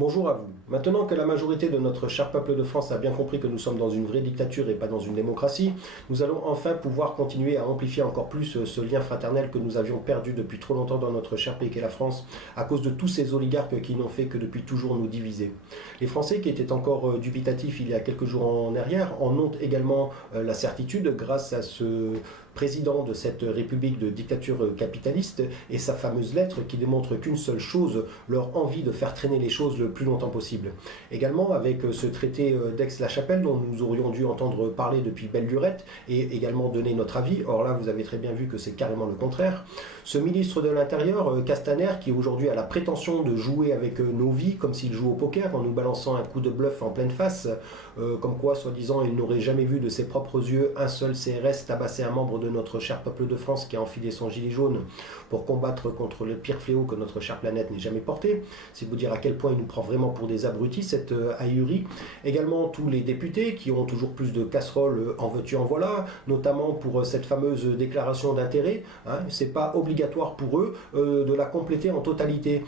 Bonjour à vous. Maintenant que la majorité de notre cher peuple de France a bien compris que nous sommes dans une vraie dictature et pas dans une démocratie, nous allons enfin pouvoir continuer à amplifier encore plus ce lien fraternel que nous avions perdu depuis trop longtemps dans notre cher pays qu'est la France, à cause de tous ces oligarques qui n'ont fait que depuis toujours nous diviser. Les Français qui étaient encore dubitatifs il y a quelques jours en arrière en ont également la certitude grâce à ce président de cette république de dictature capitaliste et sa fameuse lettre qui démontre qu'une seule chose, leur envie de faire traîner les choses le plus longtemps possible. Également avec ce traité d'Aix-la-Chapelle dont nous aurions dû entendre parler depuis belle lurette et également donner notre avis, or là vous avez très bien vu que c'est carrément le contraire. Ce ministre de l'Intérieur, Castaner, qui aujourd'hui a la prétention de jouer avec nos vies comme s'il joue au poker en nous balançant un coup de bluff en pleine face, comme quoi soi-disant il n'aurait jamais vu de ses propres yeux un seul CRS tabasser un membre de notre cher peuple de France qui a enfilé son gilet jaune pour combattre contre le pire fléau que notre chère planète n'ait jamais porté. C'est vous dire à quel point il nous prend vraiment pour des abrutis, cette ahurie. Également tous les députés qui ont toujours plus de casseroles en veux-tu en voilà, notamment pour cette fameuse déclaration d'intérêt. C'est pas obligatoire pour eux de la compléter en totalité.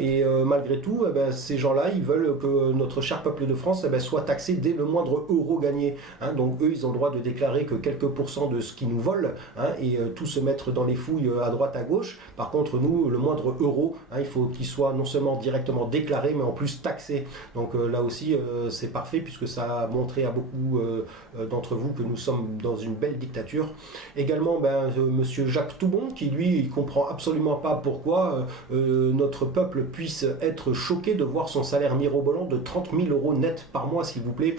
Et malgré tout, ces gens-là, ils veulent que notre cher peuple de France soit taxé dès le moindre euro gagné. Donc eux, ils ont le droit de déclarer que quelques pourcents de ce qu'ils nous volent et tout se mettre dans les fouilles à droite à gauche. Par contre, nous, le moindre euro, il faut qu'il soit non seulement directement déclaré, mais en plus taxé. Donc là aussi, c'est parfait puisque ça a montré à beaucoup d'entre vous que nous sommes dans une belle dictature. Également, monsieur Jacques Toubon, qui lui, il comprend absolument pas pourquoi notre peuple puisse être choqué de voir son salaire mirobolant de 30 000 euros net par mois, s'il vous plaît.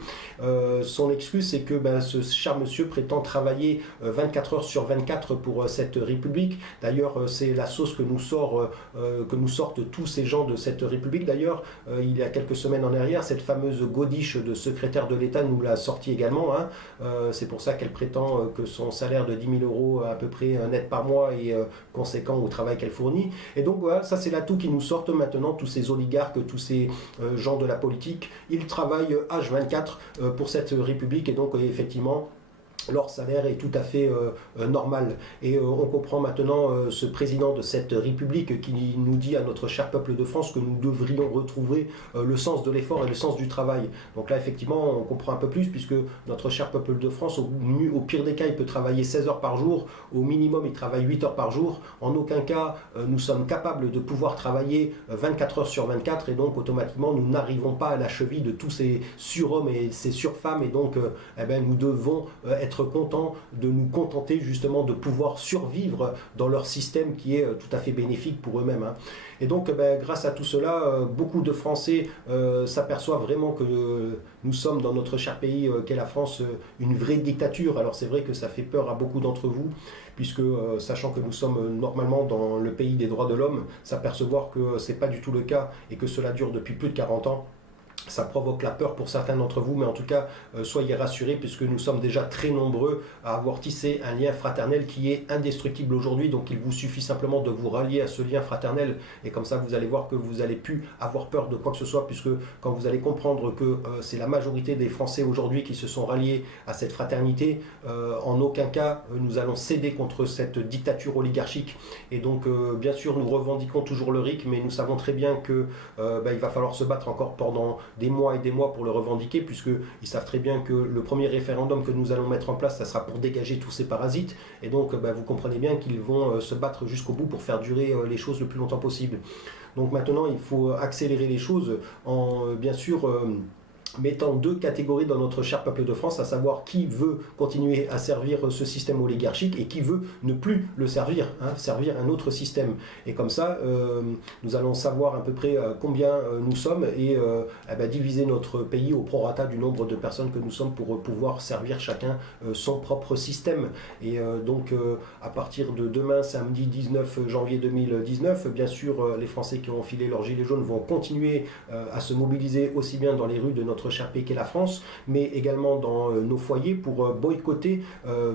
Son excuse, c'est que ce cher monsieur prétend travailler 24 heures sur 24 pour cette République. D'ailleurs, c'est la sauce que nous sortent tous ces gens de cette République. D'ailleurs, il y a quelques semaines en arrière, cette fameuse godiche de secrétaire de l'État nous l'a sorti également. C'est pour ça qu'elle prétend que son salaire de 10 000 euros à peu près net par mois est conséquent au travail qu'elle fournit. Et donc voilà, ça c'est l'atout qui nous sortent maintenant, tous ces oligarques, tous ces gens de la politique. Ils travaillent H24 pour cette République et donc effectivement, leur salaire est tout à fait normal. Et on comprend maintenant ce président de cette République qui nous dit à notre cher peuple de France que nous devrions retrouver le sens de l'effort et le sens du travail. Donc là, effectivement, on comprend un peu plus puisque notre cher peuple de France, au pire des cas, il peut travailler 16 heures par jour. Au minimum, il travaille 8 heures par jour. En aucun cas, nous sommes capables de pouvoir travailler 24 heures sur 24 et donc automatiquement, nous n'arrivons pas à la cheville de tous ces surhommes et ces surfemmes et donc nous devons être contents de nous contenter justement de pouvoir survivre dans leur système qui est tout à fait bénéfique pour eux-mêmes. Et donc grâce à tout cela, beaucoup de Français s'aperçoivent vraiment que nous sommes dans notre cher pays qu'est la France une vraie dictature. Alors c'est vrai que ça fait peur à beaucoup d'entre vous puisque sachant que nous sommes normalement dans le pays des droits de l'homme, s'apercevoir que c'est pas du tout le cas et que cela dure depuis plus de 40 ans, ça provoque la peur pour certains d'entre vous, mais en tout cas, soyez rassurés puisque nous sommes déjà très nombreux à avoir tissé un lien fraternel qui est indestructible aujourd'hui. Donc il vous suffit simplement de vous rallier à ce lien fraternel et comme ça vous allez voir que vous n'allez plus avoir peur de quoi que ce soit puisque quand vous allez comprendre que c'est la majorité des Français aujourd'hui qui se sont ralliés à cette fraternité, en aucun cas nous allons céder contre cette dictature oligarchique. Et donc bien sûr nous revendiquons toujours le RIC, mais nous savons très bien que il va falloir se battre encore pendant des mois et des mois pour le revendiquer, puisqu'ils savent très bien que le premier référendum que nous allons mettre en place, ça sera pour dégager tous ces parasites, et donc vous comprenez bien qu'ils vont se battre jusqu'au bout pour faire durer les choses le plus longtemps possible. Donc maintenant, il faut accélérer les choses en, bien sûr, mettant deux catégories dans notre cher peuple de France, à savoir qui veut continuer à servir ce système oligarchique et qui veut ne plus le servir, servir un autre système. Et comme ça, nous allons savoir à peu près combien nous sommes et diviser notre pays au prorata du nombre de personnes que nous sommes pour pouvoir servir chacun son propre système. Et donc, à partir de demain, samedi 19 janvier 2019, bien sûr, les Français qui ont enfilé leur gilet jaune vont continuer à se mobiliser aussi bien dans les rues de notre notre cher pays qu'est la France, mais également dans nos foyers pour boycotter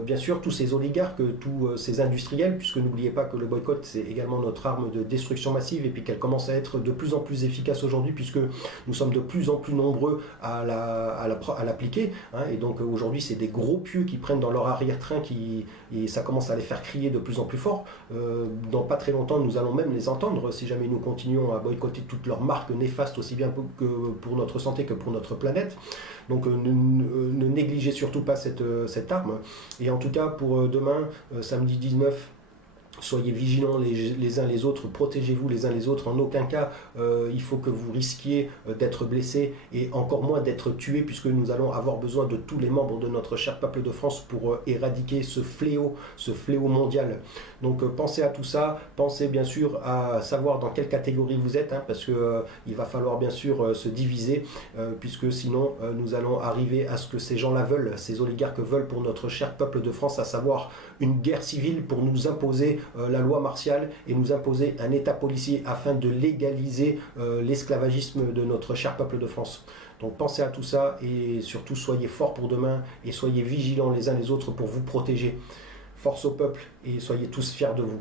bien sûr tous ces oligarques, tous ces industriels, puisque n'oubliez pas que le boycott c'est également notre arme de destruction massive et puis qu'elle commence à être de plus en plus efficace aujourd'hui puisque nous sommes de plus en plus nombreux à l'appliquer, hein, et donc aujourd'hui c'est des gros pieux qui prennent dans leur arrière-train et ça commence à les faire crier de plus en plus fort. Dans pas très longtemps nous allons même les entendre si jamais nous continuons à boycotter toutes leurs marques néfastes aussi bien que pour notre santé que pour notre planète. Donc ne négligez surtout pas cette arme. Et en tout cas pour demain, samedi 19, soyez vigilants les uns les autres, protégez-vous les uns les autres. En aucun cas, il faut que vous risquiez d'être blessés et encore moins d'être tués puisque nous allons avoir besoin de tous les membres de notre cher peuple de France pour éradiquer ce fléau mondial. Donc pensez à tout ça, pensez bien sûr à savoir dans quelle catégorie vous êtes, hein, parce que il va falloir bien sûr se diviser puisque sinon nous allons arriver à ce que ces gens-là veulent, ces oligarques veulent pour notre cher peuple de France, à savoir une guerre civile pour nous imposer la loi martiale et nous imposer un état policier afin de légaliser l'esclavagisme de notre cher peuple de France. Donc pensez à tout ça et surtout soyez forts pour demain et soyez vigilants les uns les autres pour vous protéger. Force au peuple et soyez tous fiers de vous.